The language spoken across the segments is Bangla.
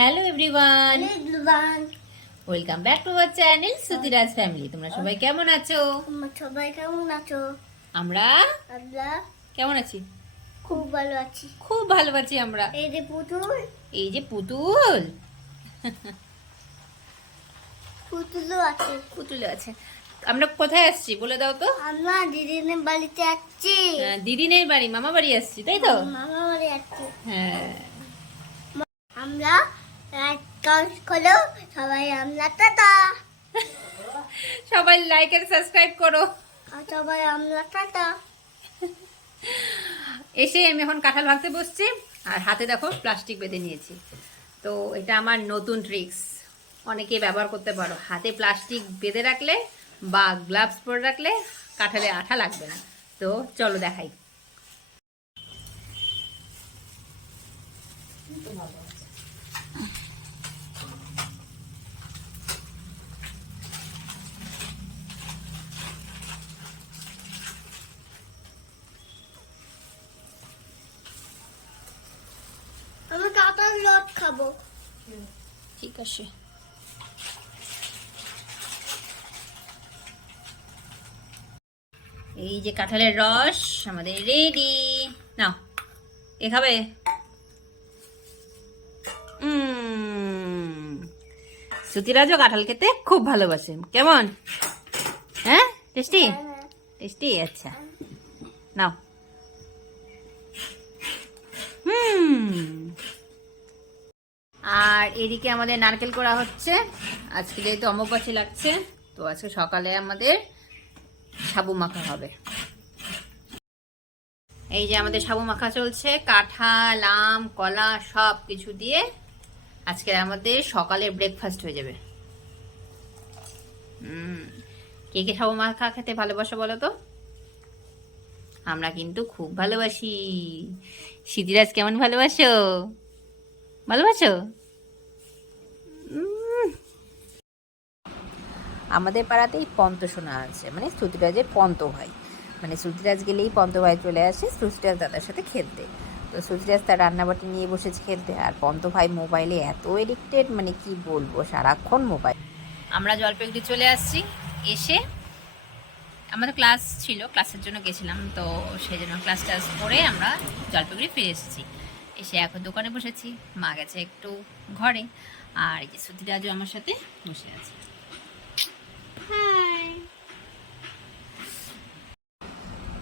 Hello everyone, everyone, welcome back to our channel Sutiraj family. তোমরা সবাই কেমন আছো? তোমরা সবাই কেমন আছো? আমরা আমরা কেমন আছি? খুব ভালো আছি। খুব ভালো আছি আমরা। এই যে পুতুল, এই যে পুতুল, পুতুলও আছে। পুতুল আছে। আমরা কোথায় আসছি বলে দাও তো। আমরা দিদিনের বাড়িতে যাচ্ছি। দিদিনের বাড়ি, মামা বাড়ি আসছি, তাই তো? মামা বাড়ি যাচ্ছি। হ্যাঁ, আমরা করো সবাই, আমরা টাটা। সবাই লাইক আর সাবস্ক্রাইব করো। আর সবাই আমরা টাটা। এসে আমি এখন কাঁঠাল ভাঙতে বসছি, আর হাতে দেখো প্লাস্টিক বেঁধে নিয়েছি। তো এটা আমার নতুন ট্রিক্স, অনেকে ব্যবহার করতে পারো। হাতে প্লাস্টিক বেঁধে রাখলে বা গ্লাভস পরে রাখলে কাঁঠালে আঠা লাগবে না। তো চলো দেখাই। আমি কাঁটার লট খাবো। ঠিক আছে, এই যে কাঁঠালের রস আমাদের রেডি। নাও, এ খাবে? সুতিরাজও কাঁঠাল খেতে খুব ভালোবাসে। কেমন? হ্যাঁ, টেস্টি টেস্টি। আচ্ছা, নাও। আর এদিকে আমাদের নারকেল করা হচ্ছে। আজকে যেহেতু অমাবস্যা লাগছে, তো আজকে সকালে আমাদের সাবু মাখা হবে। এই যে আমাদের সাবু মাখা চলছে, কাঁঠাল, আম, কলা সব কিছু দিয়ে আজকে আমাদের সকালে ব্রেকফাস্ট হয়ে যাবে। কে কে সাবু মাখা খেতে ভালোবাসো বলো তো? আমরা কিন্তু খুব ভালোবাসি। সিদ্ধিরাজ কেমন ভালোবাসো? ভালোবাসো? আমাদের পাড়াতেই পন্তসোনা আছে, মানে শ্রুতিরাজের পন্ত ভাই। মানে শ্রুতিরাজ গেলেই পন্ত ভাই চলে আসে শ্রুতিরাজ দাদার সাথে খেলতে। তো শ্রুতিরাজ তার রান্নাবাটি নিয়ে বসেছে খেলতে, আর পন্ত ভাই মোবাইলে এত এডিক্টেড, মানে কি বলবো, সারাক্ষণ মোবাইল। আমরা জলপাইগুড়ি চলে আসছি। এসে আমাদের ক্লাস ছিল, ক্লাসের জন্য গেছিলাম, তো সেই জন্য ক্লাস টাস করে আমরা জলপাইগুড়ি ফিরে এসেছি। এসে এখন দোকানে বসেছি, মা গেছে একটু ঘরে, আর এই যে শ্রুতিরাজও আমার সাথে বসে আছে।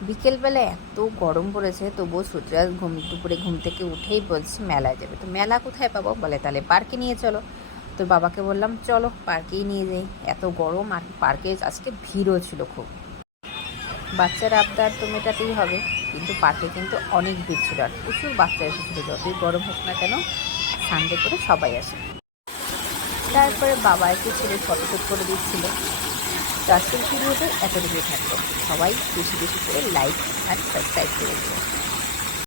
বিকেলবেলা এত গরম পড়েছে, তবুও শ্রুতিরাজ দুপুরে ঘুম থেকে উঠেই বলছে মেলায় যাবে। তো মেলা কোথায় পাবো? বলে তাহলে পার্কে নিয়ে চলো। তো বাবাকে বললাম চলো পার্কেই নিয়ে যাই, এত গরম। আর পার্কে আজকে ভিড়ও ছিল খুব। বাচ্চার আবদার তো মেটাতেই হবে, কিন্তু পার্কে কিন্তু অনেক ভিড় ছিল, আর প্রচুর বাচ্চা এসেছিলো। যতই গরম হোক না কেন, সানডে করে সবাই আসে। তারপরে বাবা একটু ছেলে ফটোশ্যুট করে দিচ্ছিল। তো আজকের ভিডিওতে এতটুকুই থাকলো। সবাই বেশি বেশি করে লাইক আর সাবস্ক্রাইব করে দিও।